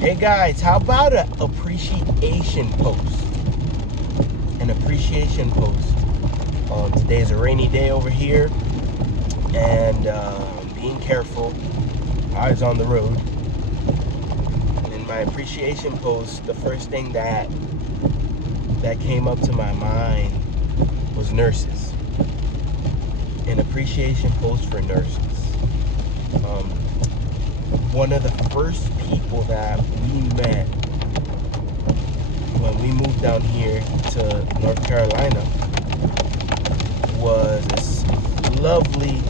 Hey guys, how about an appreciation post? An appreciation post. Today is a rainy day over here, and being careful. Eyes on the road. And in my appreciation post, the first thing that came up to my mind was nurses. An appreciation post for nurses. One of the first people that we met when we moved down here to North Carolina was this lovely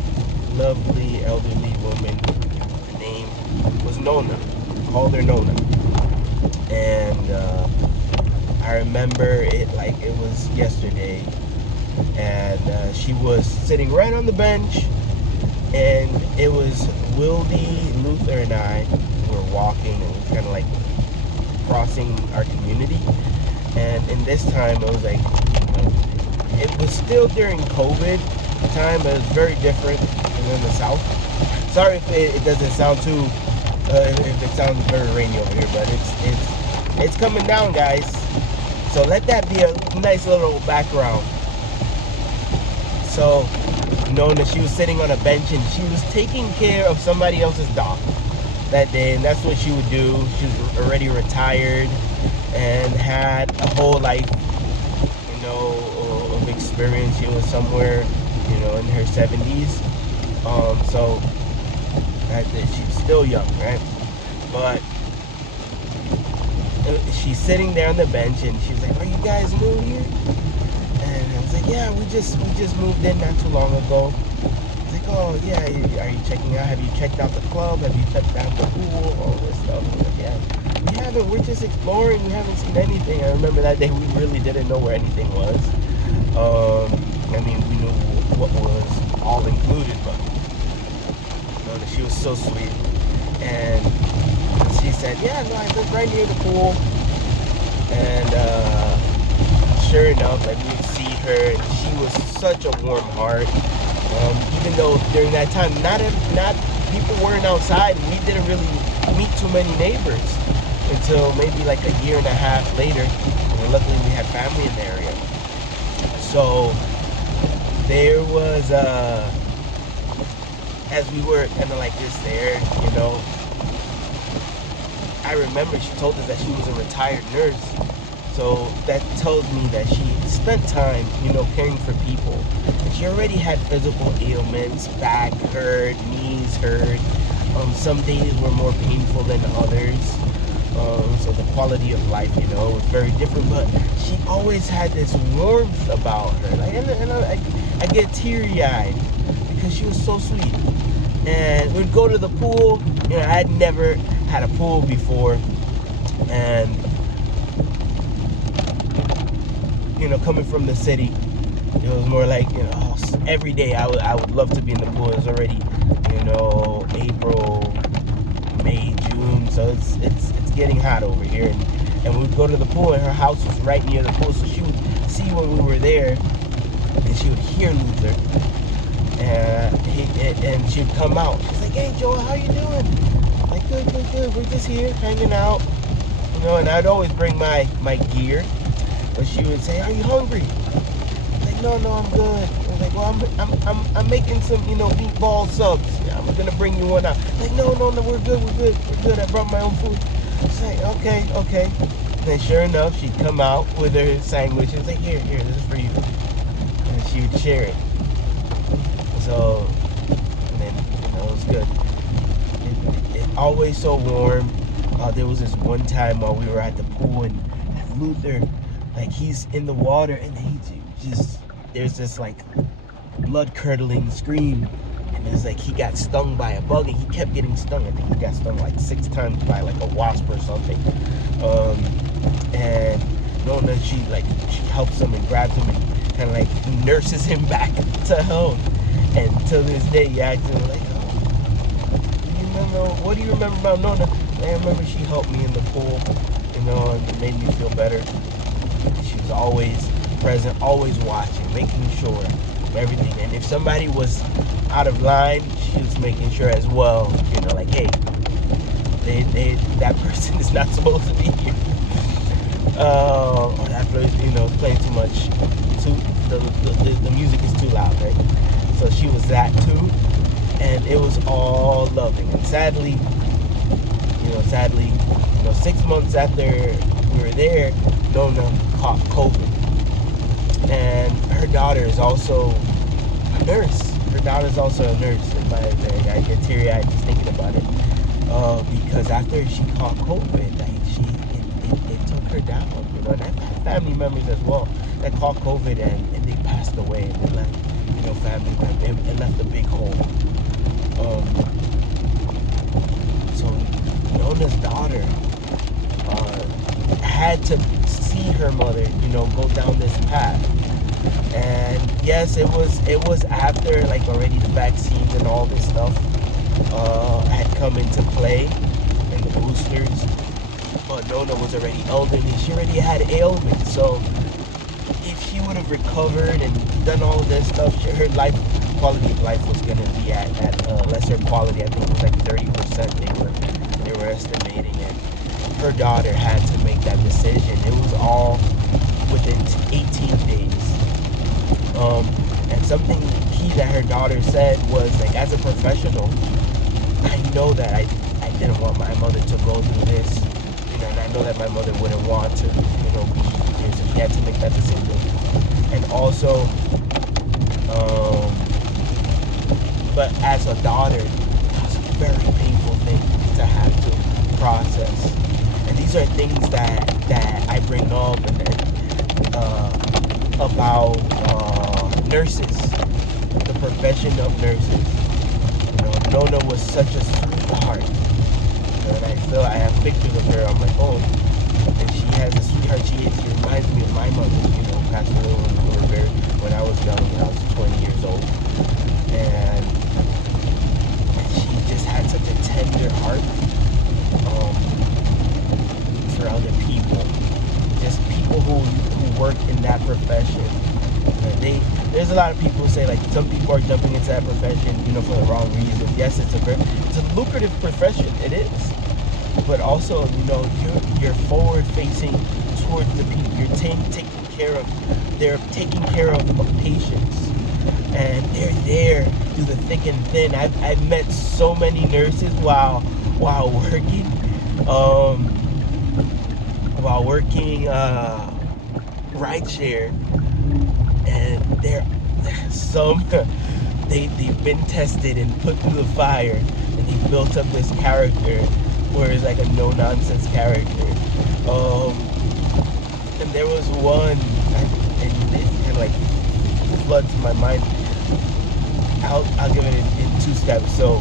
elderly woman. Her name was Nona. We called her Nona. And I remember it like it was yesterday. And she was sitting right on the bench, and it was Wildy, Luther, and I were walking, and we were kind of like crossing our community. And in this time, it was like, it was still during COVID time, but it was very different than in the South. Sorry if it doesn't sound too, if it sounds very rainy over here, but it's coming down, guys. So let that be a nice little background. So Nona, she was sitting on a bench and she was taking care of somebody else's dog that day, and that's what she would do. She was already retired and had a whole life, of experience. She was somewhere, in her 70s. So she's still young, right? But she's sitting there on the bench, and she's like, "Are you guys new here?" And I was like, "Yeah, we just moved in not too long ago." It's like, "Oh yeah, are you checking out? Have you checked out the club? Have you checked out the pool? All this stuff?" I'm like, "Yeah, we haven't. We're just exploring. We haven't seen anything." I remember that day we really didn't know where anything was. We knew what was all included, but she was so sweet. And she said, "Yeah, no, I live right near the pool." And sure enough, like, we'd see her, and she was such a warm heart. Even though during that time, not people weren't outside, and we didn't really meet too many neighbors until maybe like a year and a half later. And luckily, we had family in the area. So there was, as we were kind of like this there, I remember she told us that she was a retired nurse. So that tells me that she spent time, caring for people. And she already had physical ailments, back hurt, knees hurt. Some days were more painful than others. So the quality of life, was very different. But she always had this warmth about her. Like, and I get teary-eyed because she was so sweet. And we'd go to the pool. I'd never had a pool before. And coming from the city, it was more like, every day I would love to be in the pool. It was already, April, May, June, so it's getting hot over here. And we'd go to the pool, and her house was right near the pool, so she would see when we were there, and she would hear Luther, and she'd come out. She's like, "Hey, Joel, how you doing?" Like, good. We're just here hanging out, and I'd always bring my gear. But she would say, "Are you hungry?" I'm like, no, I'm good. I was like, "Well, I'm making some, meatball subs. Yeah, I'm gonna bring you one out." Like, no, we're good. I brought my own food. It's like, okay. And then sure enough, she'd come out with her sandwich. It's like, here, this is for you. And she would share it. So, and then, it was good. It always so warm. There was this one time while we were at the pool, and Luther, like, he's in the water, and there's this like blood curdling scream, and it's like he got stung by a bug, and he kept getting stung. I think he got stung like 6 times by like a wasp or something. And Nona, she helps him and grabs him and kind of like nurses him back to health. And to this day, he asks him like, what do you remember about Nona? I remember she helped me in the pool, and it made me feel better. She was always present, always watching, making sure of everything. And if somebody was out of line, she was making sure as well, like, hey, that person is not supposed to be here. That place, playing too much. The music is too loud, right? So she was that too, and it was all loving. And sadly, 6 months after we were there, Nona caught COVID, and her daughter is also a nurse. And I get teary-eyed just thinking about it, because after she caught COVID, it took her down. And I've had family members as well that caught COVID and they passed away, and they left, family members. It left a big hole. So Nona's daughter had to see her mother, go down this path. And yes, it was after already the vaccines and all this stuff had come into play, and the boosters. But Nona was already elderly. She already had ailments. So if she would have recovered and done all of this stuff, her quality of life was gonna be at lesser quality. I think it was 30% they were estimating, and her daughter had to make that decision. It was all within 18 days. And something key that her daughter said was, as a professional, I know that I didn't want my mother to go through this, and I know that my mother wouldn't want to, be here, so she had to make that decision. And also, but as a daughter, that was a very painful thing to have to process. And these are things that I bring up about nurses, the profession of nurses. Nona was such a sweetheart, and I feel I have pictures of her on my phone, and she has a sweetheart. She reminds me of my mother. Passed away when I was young, when I was 20 years old, and she just had such a tender heart for other people, just people who work in that profession. There's a lot of people who say some people are jumping into that profession, for the wrong reasons. Yes, it's a lucrative profession. It is, but also, you're forward facing towards the people. You're taking care of. They're taking care of patients, and they're there through the thick and thin. I've met so many nurses while working rideshare. And they've been tested and put through the fire, and they've built up this character where it's a no-nonsense character. And there was one, and it kind of floods my mind. I'll give it in two steps. So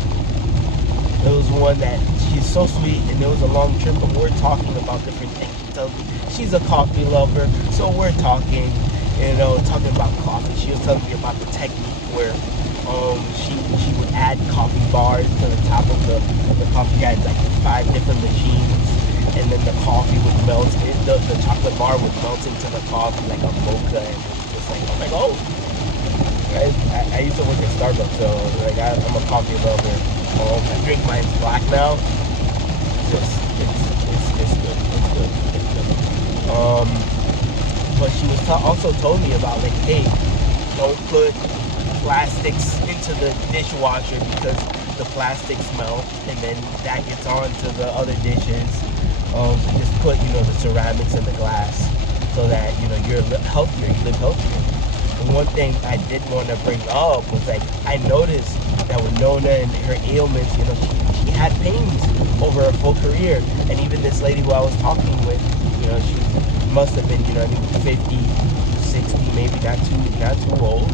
there was one that she's so sweet, and there was a long trip, and we're talking about different things. She tells me she's a coffee lover, so we're talking about coffee. She was telling me about the technique where she would add coffee bars to the top of the coffee. She had 5 different machines, and then the coffee would melt. The chocolate bar would melt into the coffee like a mocha, and it was just I'm oh. I used to work at Starbucks, so I'm a coffee lover. I drink mine black now. It's good. It's good. But she was also told me about hey, don't put plastics into the dishwasher because the plastics melt, and then that gets onto the other dishes. So just put the ceramics and the glass, so that you're healthier, you live healthier. And one thing I did want to bring up was I noticed that with Nona and her ailments, she had pains over her full career. And even this lady who I was talking with, she must have been 50, 60, maybe not too old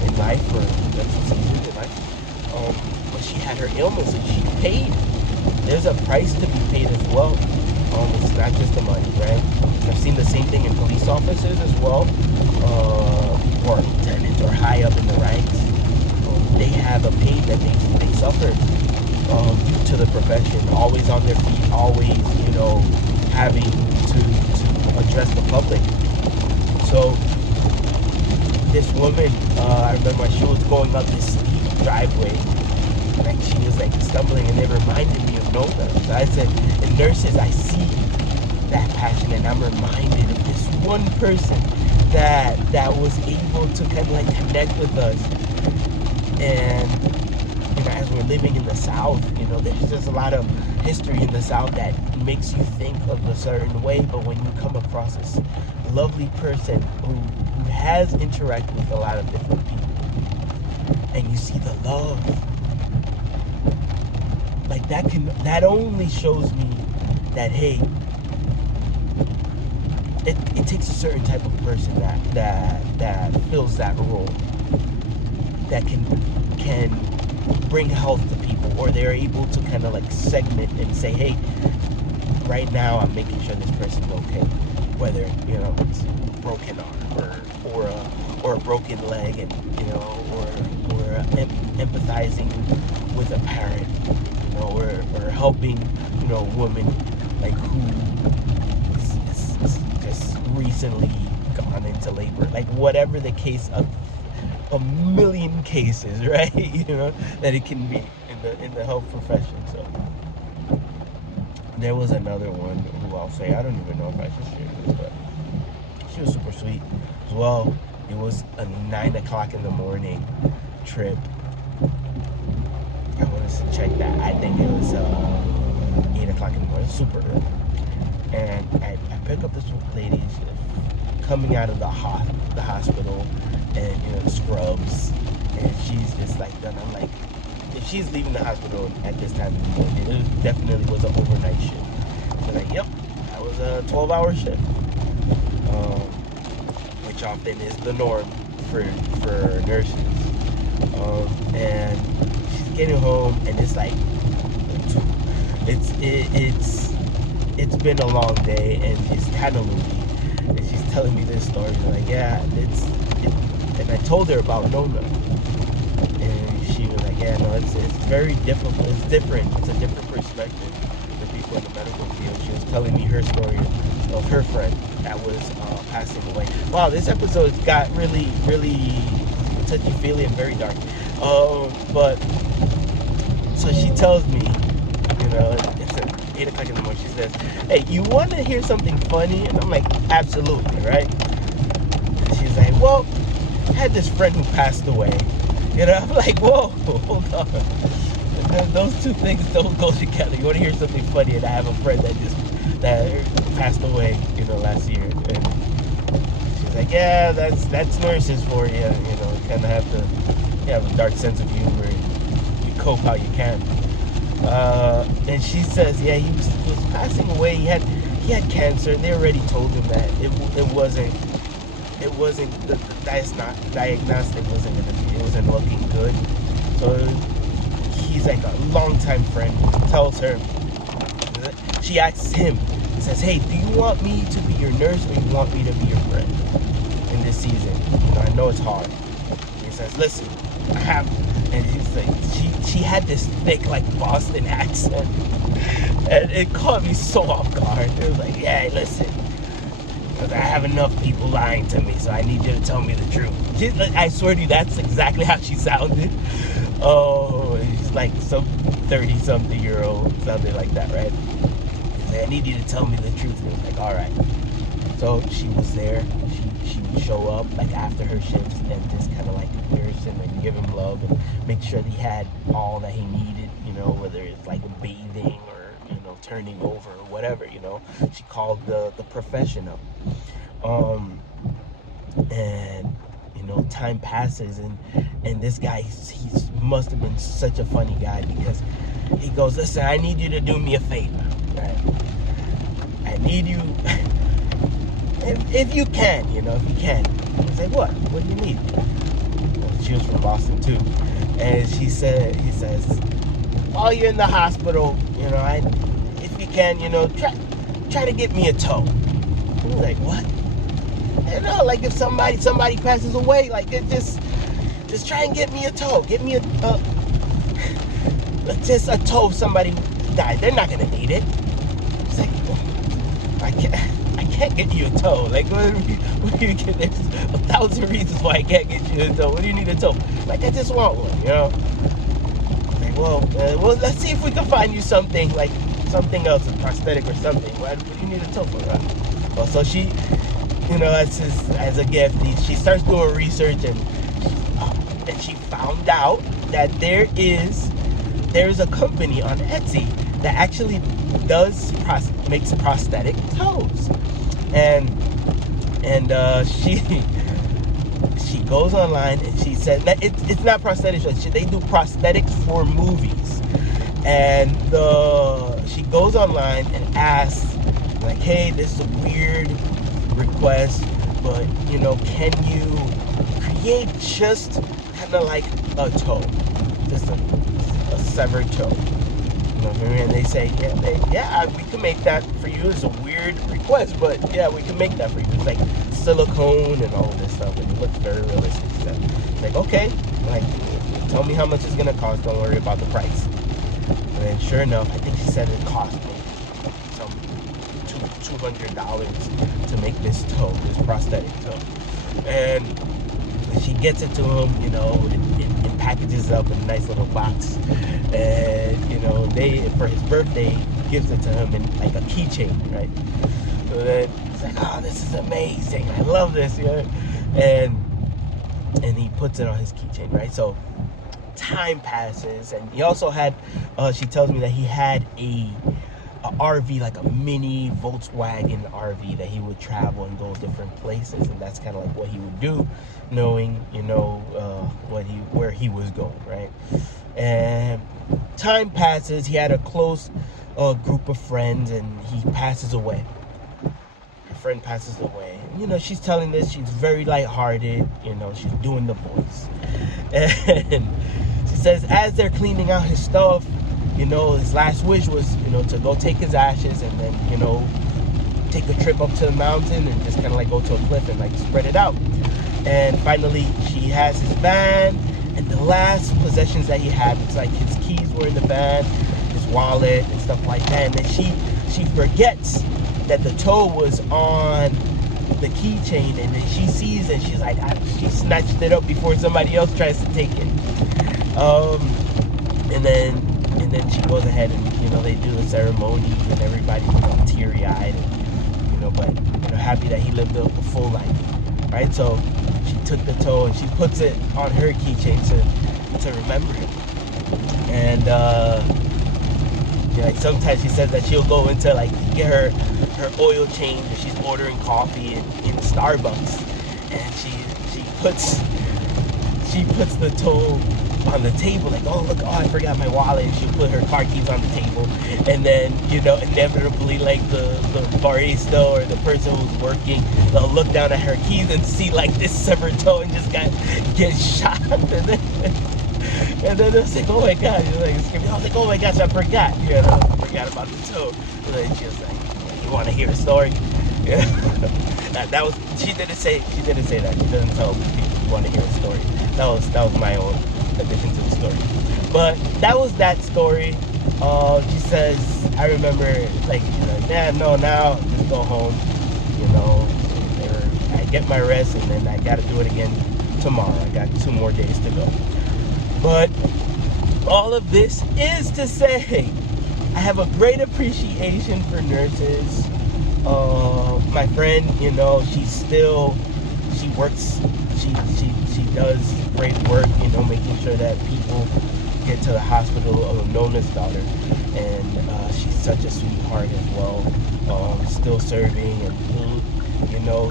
in life, or that's seasons in life. But she had her ailments, and she paid. There's a price to be paid as well. It's not just the money, right? I've seen the same thing in police officers as well, or lieutenants, or high up in the ranks. They have a pain that they suffer due to the profession. Always on their feet, always having to address the public. So this woman, I remember she was going up this steep driveway, like she was like stumbling, and it reminded me of Nona. So I said, in nurses, I see that passion, and I'm reminded of this one person that was able to kind of like connect with us. And as we're living in the South, there's just a lot of history in the South that makes you think of a certain way. But when you come across this lovely person who has interacted with a lot of different people, and you see the love, like that only shows me that, hey, it takes a certain type of person that fills that role, that can bring health to people, or they're able to kind of like segment and say, hey, right now I'm making sure this person's okay, whether it's a broken arm or a broken leg, and or empathizing with a parent, or helping a woman like who is just recently gone into labor, like whatever the case of a million cases, right? That it can be in the health profession. So there was another one who I'll say, I don't even know if I should share this, but she was super sweet as well. It was a 9 o'clock in the morning trip. I wanted to check that. I think it was 8 o'clock in the morning, super early. And I pick up this lady coming out of the hospital, and scrubs, and she's just like done. I'm like, if she's leaving the hospital at this time of the morning, it definitely was an overnight shift. So like, yep, that was a 12-hour shift, which often is the norm for nurses. And she's getting home, and it's like, it's been a long day, and she's kind of loopy, and she's telling me this story. I'm like, yeah, and I told her about Nona, and she was like, yeah, no, it's very difficult. It's different. It's a different perspective for people in the medical field. She was telling me her story of her friend that was passing away. Wow, this episode got really, really touchy-feely and very dark. But so she tells me, it's at 8 o'clock in the morning. She says, hey, you want to hear something funny? And I'm like, absolutely, right? And she's like, well, I had this friend who passed away. I'm like, whoa, hold on. Those two things don't go together. You want to hear something funny, and I have a friend that passed away, last year. And she's like, yeah, that's nurses for you. You kind of have to have a dark sense of humor, and you cope how you can. And she says, yeah, he was passing away. He had cancer. They already told him that it wasn't the diagnostic wasn't looking good. So he's like a longtime friend. Tells her, she asks him, says, hey, do you want me to be your nurse, or you want me to be your friend in this season? I know it's hard. He says, listen, I have, and he's like, she had this thick like Boston accent, and it caught me so off guard. It was like, yeah, listen, I have enough people lying to me, so I need you to tell me the truth. I swear to you, that's exactly how she sounded. Oh, she's like some 30-something-year-old, sounded like that, right? She's like, I need you to tell me the truth. And I was like, all right. So she was there. She would show up like after her shifts and just kind of like nurse him and give him love and make sure that he had all that he needed, whether it's like bathing or turning over or whatever. She called the professional. And time passes, and this guy, he must have been such a funny guy, because he goes, listen, I need you to do me a favor, right? I need you, if you can, if you can. He's like, what do you need? She was from Boston too, and he says, while you're in the hospital, if you can, try to get me a tow. He's like, what? Like if somebody passes away, like just try and get me a tow. Get me just a tow if somebody died. They're not gonna need it. It's like, I can't get you a tow. Like, what do you get? There's 1,000 reasons why I can't get you a tow. What do you need a tow? Like, I just want one, like, well, let's see if we can find you something else, a prosthetic or something. What do you need a toe for, right? Well, so she, as a gift, she starts doing research, and she found out that there's a company on Etsy that actually makes prosthetic toes, and she goes online and she said that it's not prosthetics. They do prosthetics for movies, and she goes online and asks, like, hey, this is a weird request, but can you create just kind of like a toe, just a severed toe? And they say, yeah, we can make that for you. It's a weird request, but yeah, we can make that for you. It's like silicone and all this stuff, and it looks very realistic. So it's like, okay, like, tell me how much it's gonna cost. Don't worry about the price. And then sure enough, I think she said it cost me some $200 to make this toe, this prosthetic toe. And she gets it to him, it packages up in a nice little box, and for his birthday gives it to him in like a keychain, right? So then he's like, oh, this is amazing, I love this, and he puts it on his keychain, right? So time passes, and he also had she tells me that he had a RV, like a mini Volkswagen RV that he would travel and go different places, and that's kind of like what he would do, knowing where he was going, right? And time passes. He had a close group of friends, and he passes away. Her friend passes away. She's telling this. She's very lighthearted. She's doing the voice, and she says as they're cleaning out his stuff, his last wish was, to go take his ashes and then, take a trip up to the mountain and just kind of like go to a cliff and like spread it out. And finally, she has his van, and the last possessions that he had, it's like his keys were in the van, his wallet and stuff like that. And then she forgets that the toe was on the keychain, and then she sees it. She's like, she snatched it up before somebody else tries to take it. And then she goes ahead and they do the ceremony, and everybody teary-eyed, and but happy that he lived a full life, right? So she took the toe and she puts it on her keychain to remember him. And sometimes she says that she'll go into like get her oil change, and she's ordering coffee in Starbucks, and she puts the toe on the table, like, oh look, I forgot my wallet, and she'll put her car keys on the table, and then inevitably, like the barista or the person who's working, they'll look down at her keys and see like this severed toe and just get shot, and then they'll say, oh my god, I was like, oh my gosh, I forgot about the toe. And then she was like, you want to hear a story? Yeah. She didn't say that. She doesn't tell people you want to hear a story. That was my own addition to the story. But that was that story. She says, I remember, like, she's like, yeah, no, now just go home. I get my rest, and then I gotta do it again tomorrow. I got 2 more days to go. But all of this is to say, I have a great appreciation for nurses. My friend, she works, she does great work, making sure that people get to the hospital. Nona's daughter, and she's such a sweetheart as well, still serving, and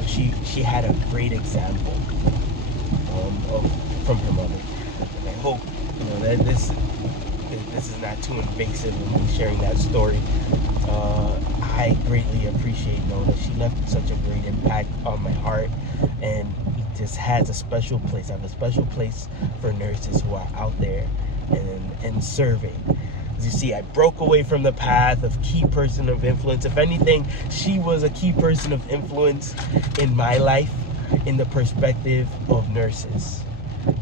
she had a great example from her mother. And I hope that this is not too invasive in me sharing that story. I greatly appreciate Nona. She left such a great impact on my heart, and it just has a special place. I have a special place for nurses who are out there and serving. As you see, I broke away from the path of key person of influence. If anything, she was a key person of influence in my life, in the perspective of nurses.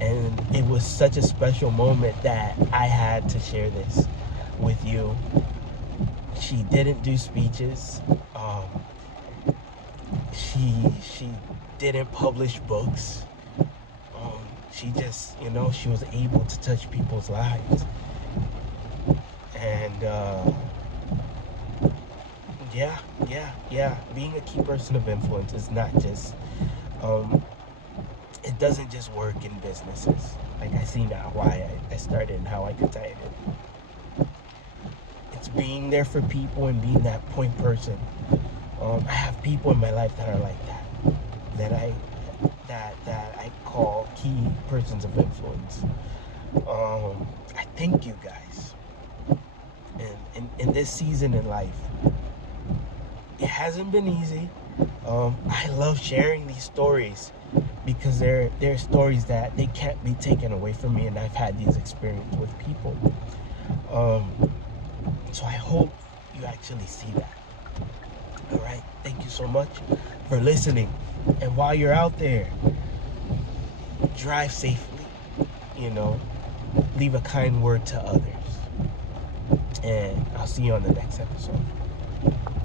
And it was such a special moment that I had to share this with you. She didn't do speeches. She didn't publish books. She just, she was able to touch people's lives. And yeah. Being a key person of influence is not just, it doesn't just work in businesses. Like, I see now why I started and how I could tie it in. It's being there for people and being that point person. I have people in my life that are like that I call key persons of influence. I thank you guys. And in this season in life, it hasn't been easy. I love sharing these stories because they're stories that they can't be taken away from me, and I've had these experiences with people. So I hope you actually see that. All right, thank you so much for listening. And while you're out there, drive safely, leave a kind word to others. And I'll see you on the next episode.